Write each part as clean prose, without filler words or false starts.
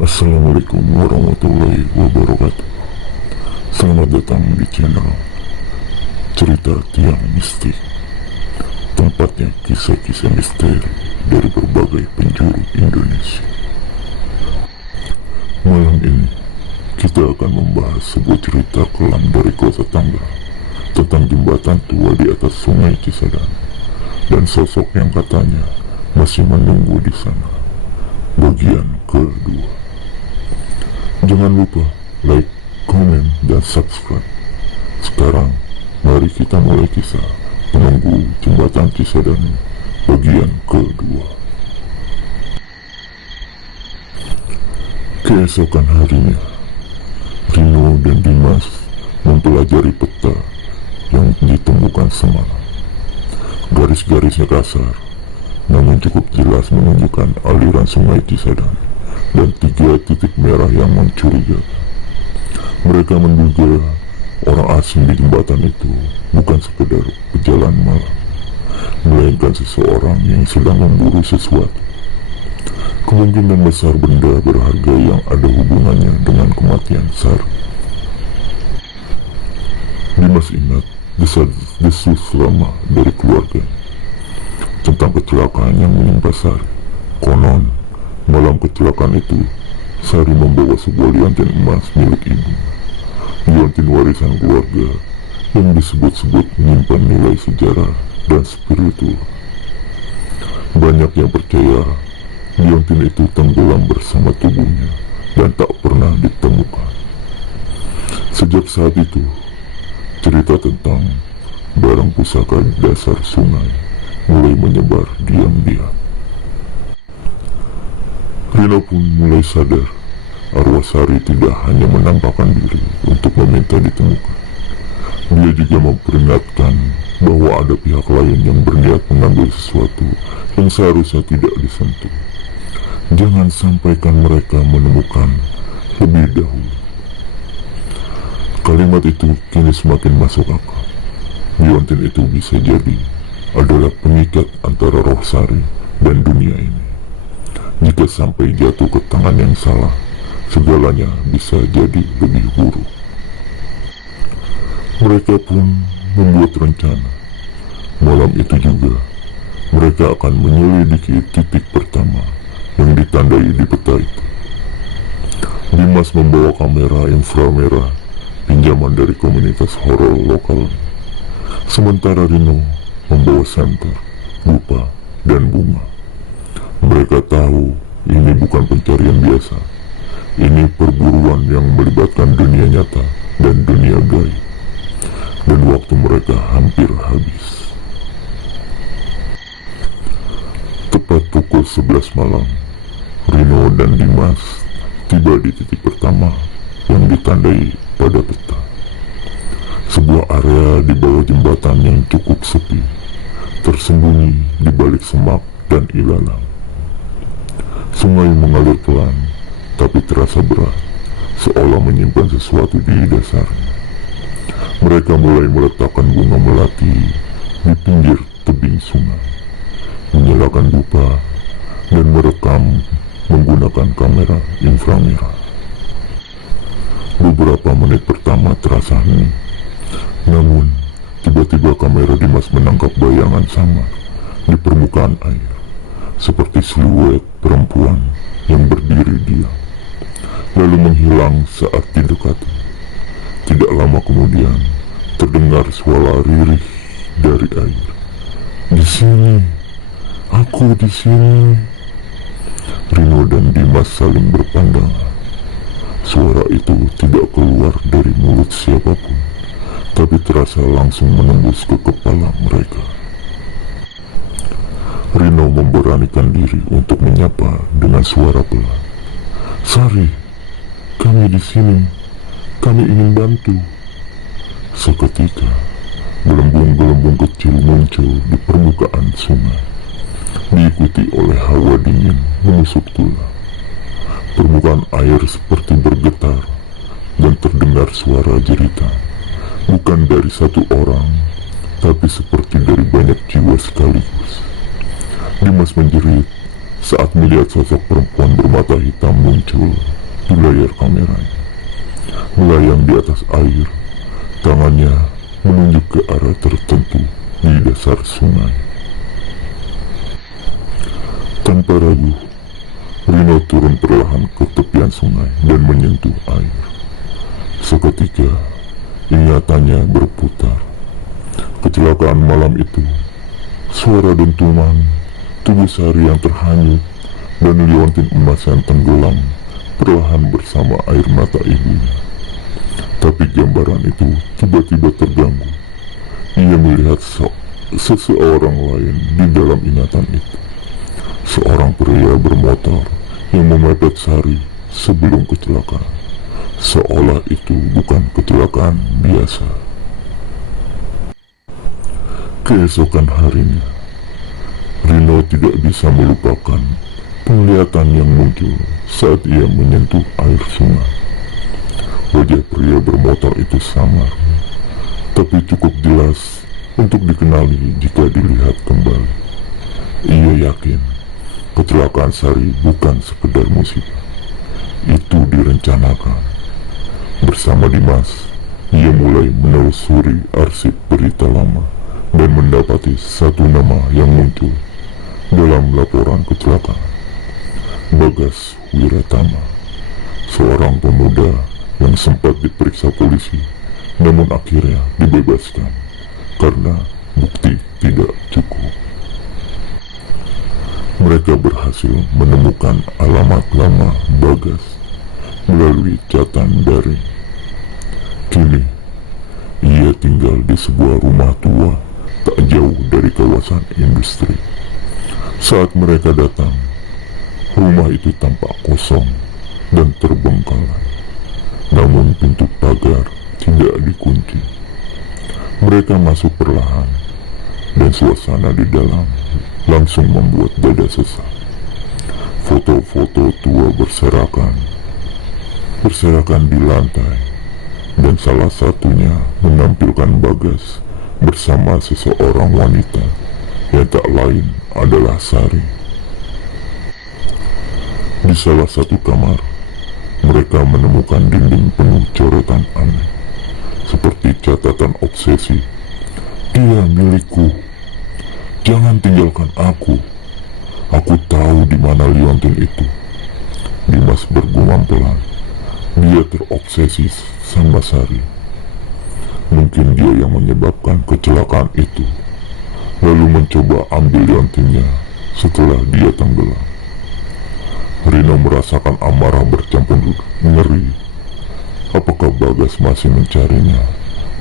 Assalamualaikum warahmatullahi wabarakatuh. Selamat datang di channel Cerita Tiang Mistik, tempatnya kisah-kisah misteri dari berbagai penjuru Indonesia. Malam ini kita akan membahas sebuah cerita kelam dari kota Tangerang tentang jembatan tua di atas sungai Cisadane dan sosok yang katanya masih menunggu di sana. Bagian kedua. Jangan lupa like, komen, dan subscribe. Sekarang, mari kita mulai kisah penunggu jembatan Cisadane bagian kedua. Keesokan harinya, Rino dan Dimas mempelajari peta yang ditemukan semalam. Garis-garisnya kasar, namun cukup jelas menunjukkan aliran sungai Cisadane dan 3 titik merah yang mencurigakan. Mereka menduga orang asing di jembatan itu bukan sekedar pejalan malam, melainkan seseorang yang sedang memburu sesuatu. Kemungkinan besar benda berharga yang ada hubungannya dengan kematian Sari. Dimas ingat desas-desus lama dari keluarganya tentang kecelakaan yang menimpa Sari. Konon, malam kecelakaan itu, Sari membawa sebuah liontin emas milik ibu. Liontin warisan keluarga yang disebut-sebut menyimpan nilai sejarah dan spiritual. Banyak yang percaya liontin itu tenggelam bersama tubuhnya dan tak pernah ditemukan. Sejak saat itu, cerita tentang barang pusaka di dasar sungai mulai menyebar diam-diam. Rino pun mulai sadar arwah Sari tidak hanya menampakkan diri untuk meminta ditemukan. Dia juga memperingatkan bahwa ada pihak lain yang berniat mengambil sesuatu yang seharusnya tidak disentuh. Jangan sampaikan mereka menemukan lebih dahulu. Kalimat itu kini semakin masuk akal. Liontin itu bisa jadi adalah pengikat antara roh Sari dan dunia ini. Jika sampai jatuh ke tangan yang salah, segalanya bisa jadi lebih buruk. Mereka pun membuat rencana. Malam itu juga, mereka akan menyelidiki titik pertama yang ditandai di peta itu. Dimas membawa kamera inframerah pinjaman dari komunitas horor lokal. Sementara Rino membawa senter, dupa, dan bunga. Mereka tahu ini bukan pencarian biasa. Ini perburuan yang melibatkan dunia nyata dan dunia gaib. Dan waktu mereka hampir habis. Tepat pukul 11 malam, Rino dan Dimas tiba di titik pertama yang ditandai pada peta. Sebuah area di bawah jembatan yang cukup sepi, tersembunyi di balik semak dan ilalang. Sungai mengalir pelan, tapi terasa berat, seolah menyimpan sesuatu di dasarnya. Mereka mulai meletakkan bunga melati di pinggir tebing sungai, menyalakan dupa, dan merekam menggunakan kamera inframerah. Beberapa menit pertama terasa hening, namun tiba-tiba kamera Dimas menangkap bayangan samar di permukaan air, seperti siluet perempuan yang berdiri diam, lalu menghilang saat didekati. Tidak lama kemudian, terdengar suara ririh dari air. "Di sini, aku di sini." Rino dan Dimas saling berpandangan. Suara itu tidak keluar dari mulut siapapun, tapi terasa langsung menembus ke kepala mereka. Rino memberanikan diri untuk menyapa dengan suara pelan. "Sari, kami di sini. Kami ingin bantu." Seketika, gelembung-gelembung kecil muncul di permukaan sungai, diikuti oleh hawa dingin menusuk tulang. Permukaan air seperti bergetar dan terdengar suara jeritan, bukan dari satu orang, tapi seperti dari banyak jiwa sekaligus. Dimas menjerit saat melihat sosok perempuan bermata hitam muncul di layar kameranya, melayang di atas air, tangannya menunjuk ke arah tertentu di dasar sungai. Tanpa ragu, Rino turun perlahan ke tepian sungai dan menyentuh air. Seketika, ingatannya berputar. Kecelakaan malam itu, suara dentuman, tubuh Sari yang terhanyut, dan liontin emas yang tenggelam perlahan bersama air mata ibunya. Tapi gambaran itu tiba-tiba terganggu. Ia melihat seseorang lain di dalam ingatan itu. Seorang pria bermotor yang memepet Sari sebelum kecelakaan, seolah itu bukan kecelakaan biasa. Keesokan harinya, Rino tidak bisa melupakan penglihatan yang muncul saat ia menyentuh air sungai. Wajah pria bermotor itu samar, tapi cukup jelas untuk dikenali jika dilihat kembali. Ia yakin kecelakaan Sari bukan sekedar musibah. Itu direncanakan. Bersama Dimas, ia mulai menelusuri arsip berita lama dan mendapati satu nama yang muncul dalam laporan kecelakaan. Bagas Wiratama, seorang pemuda yang sempat diperiksa polisi, namun akhirnya dibebaskan karena bukti tidak cukup. Mereka berhasil menemukan alamat lama Bagas melalui catatan daring. Kini, ia tinggal di sebuah rumah tua tak jauh dari kawasan industri. Saat mereka datang, rumah itu tampak kosong dan terbengkalai. Namun pintu pagar tidak dikunci. Mereka masuk perlahan, dan suasana di dalam langsung membuat dada sesak. Foto-foto tua berserakan di lantai, dan salah satunya menampilkan Bagas bersama seseorang wanita yang tak lain adalah Sari. Di salah satu kamar, mereka menemukan dinding penuh coretan aneh, seperti catatan obsesi. "Dia milikku. Jangan tinggalkan aku. Aku tahu di mana liontin itu." Dimas bergumam pelan. Dia terobsesi sama Sari. Mungkin dia yang menyebabkan kecelakaan itu, lalu mencoba ambil liontinnya setelah dia tenggelam. Rino merasakan amarah bercampur ngeri. Apakah Bagas masih mencarinya,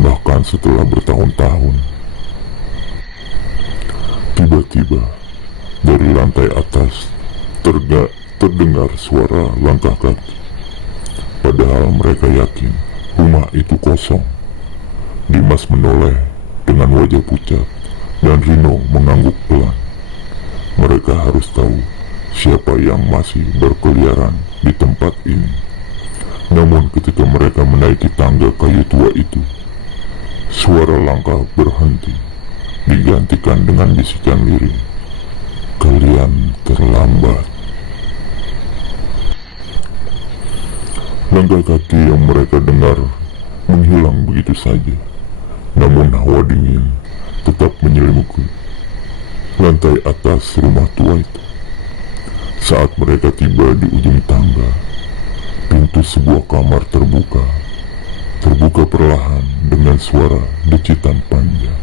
bahkan setelah bertahun-tahun? Tiba-tiba, dari lantai atas, terdengar suara langkah kaki. Padahal mereka yakin rumah itu kosong. Dimas menoleh dengan wajah pucat, dan Rino mengangguk pelan. Mereka harus tahu siapa yang masih berkeliaran di tempat ini. Namun ketika mereka menaiki tangga kayu tua itu, suara langkah berhenti, digantikan dengan bisikan lirih, "Kalian terlambat." Langkah kaki yang mereka dengar menghilang begitu saja, namun hawa dingin tetap menyelimuti lantai atas rumah tua itu. Saat mereka tiba di ujung tangga, pintu sebuah kamar terbuka perlahan dengan suara decitan panjang.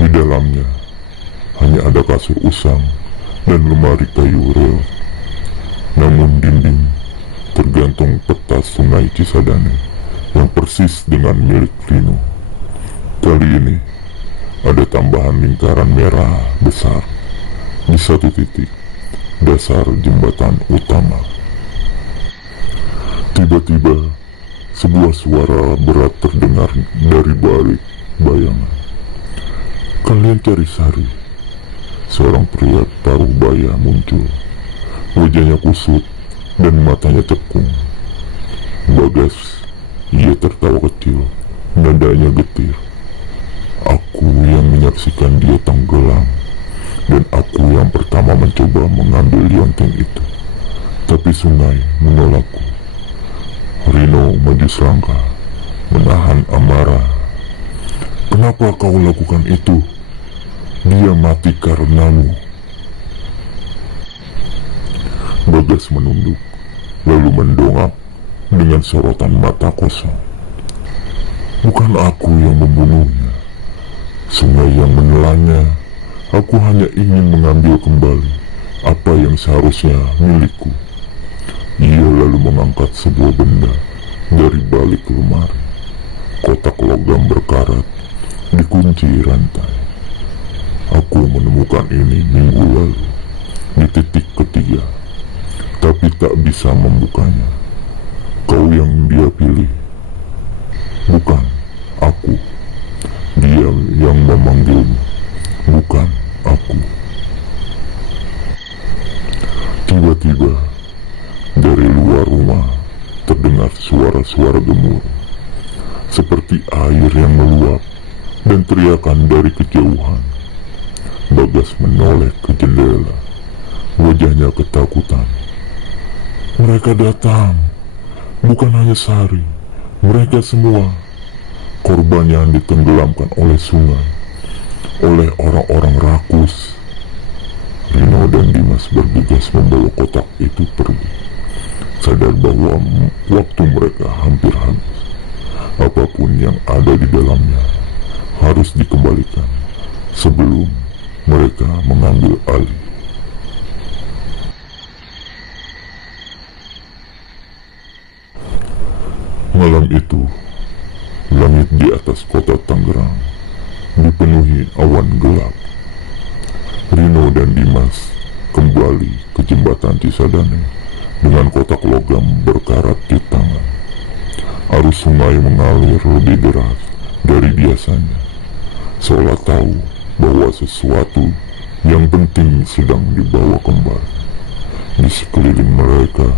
Di dalamnya hanya ada kasur usang dan lemari kayu reot. Namun dinding tergantung peta sungai Cisadane yang persis dengan milik Rino. Kali ini ada tambahan lingkaran merah besar di satu titik dasar jembatan utama. Tiba-tiba sebuah suara berat terdengar dari balik bayangan. "Kalian cari Sari." Seorang pria paruh baya muncul. Wajahnya kusut dan matanya tekung. "Bagas." Ia tertawa kecil, nadanya getir. "Aku yang menyaksikan dia tenggelam dan aku yang pertama mencoba mengambil liontin itu. Tapi sungai menolakku. Rino maju selangkah, menahan amarah. "Kenapa kau lakukan itu? Dia mati karenamu." Bagas menunduk, lalu mendongak dengan sorotan mata kosong. "Bukan aku yang membunuhnya. Sungai yang menelannya. Aku hanya ingin mengambil kembali apa yang seharusnya milikku." Ia lalu mengangkat sebuah benda dari balik lemari. Kotak logam berkarat, dikunci rantai. "Aku menemukan ini minggu lalu, di titik ketiga, tapi tak bisa membukanya. Kau yang dia pilih, bukan aku. Dia yang memanggilmu, bukan aku." Tiba-tiba, dari luar rumah terdengar suara-suara gemuruh, seperti air yang meluap dan teriakan dari kejauhan. Bagas menoleh ke jendela, wajahnya ketakutan. "Mereka datang, bukan hanya Sari, mereka semua." Korban yang ditenggelamkan oleh sungai, oleh orang-orang rakus. Rino dan Dimas bergegas membawa kotak itu pergi, sadar bahwa waktu mereka hampir habis. Apapun yang ada di dalamnya harus dikembalikan sebelum mereka mengambil alih. Malam itu, langit di atas kota Tangerang dipenuhi awan gelap. Rino dan Dimas kembali ke jembatan Cisadane dengan kotak logam berkarat di tangan. Arus sungai mengalir lebih deras dari biasanya, seolah tahu bahwa sesuatu yang penting sedang dibawa kembali. Di sekeliling mereka,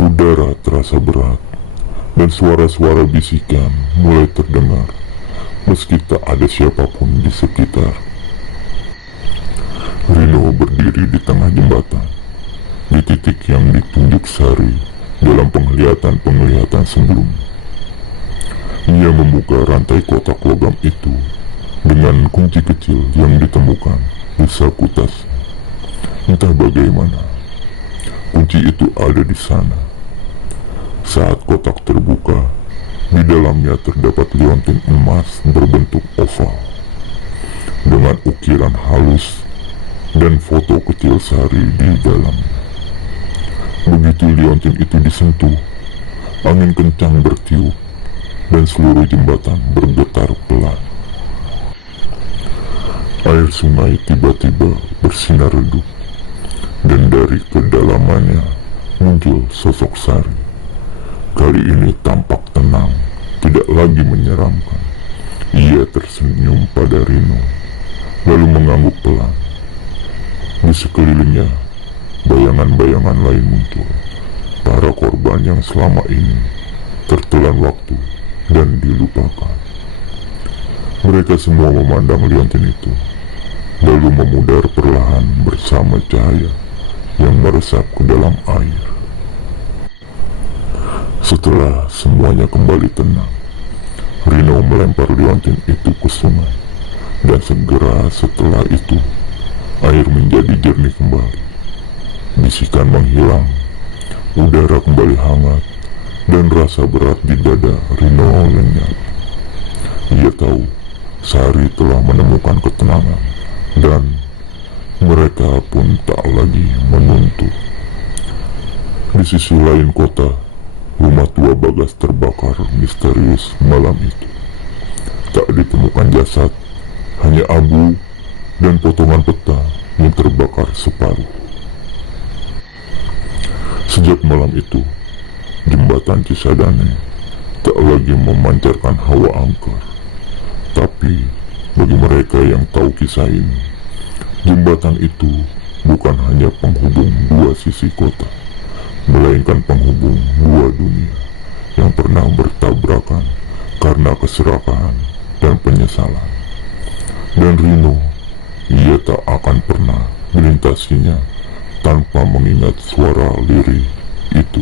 udara terasa berat, dan suara-suara bisikan mulai terdengar, meski tak ada siapapun di sekitar. Rino berdiri di tengah jembatan, di titik yang ditunjuk Sari dalam penglihatan sebelumnya. Ia membuka rantai kotak logam itu dengan kunci kecil yang ditemukan di saku tas. Entah bagaimana, kunci itu ada di sana. Saat kotak terbuka, di dalamnya terdapat liontin emas berbentuk oval dengan ukiran halus dan foto kecil Sari di dalamnya. Begitu liontin itu disentuh, angin kencang bertiup dan seluruh jembatan bergetar pelan. Air sungai tiba-tiba bersinar redup, dan dari kedalamannya muncul sosok Sari. Kali ini tampak tenang, tidak lagi menyeramkan. Ia tersenyum pada Rino, lalu mengangguk pelan. Di sekelilingnya, bayangan-bayangan lain muncul. Para korban yang selama ini tertelan waktu dan dilupakan. Mereka semua memandang liontin itu, lalu memudar perlahan bersama cahaya yang meresap ke dalam air. Setelah semuanya kembali tenang, Rino melempar liontin itu ke sungai, dan segera setelah itu air menjadi jernih kembali. Bisikan menghilang, udara kembali hangat, dan rasa berat di dada Rino lenyap. Ia tahu Sari telah menemukan ketenangan, dan mereka pun tak lagi menuntut. Di sisi lain kota, rumah tua Bagas terbakar misterius malam itu. Tak ditemukan jasad, hanya abu dan potongan peta yang terbakar separuh. Sejak malam itu, jembatan Cisadane tak lagi memancarkan hawa angker. Tapi bagi mereka yang tahu kisah ini, jembatan itu bukan hanya penghubung dua sisi kota, melainkan penghubung dua dunia yang pernah bertabrakan karena keserakahan dan penyesalan. Dan Rino ia tak akan pernah melintasinya tanpa mengingat suara lirih itu.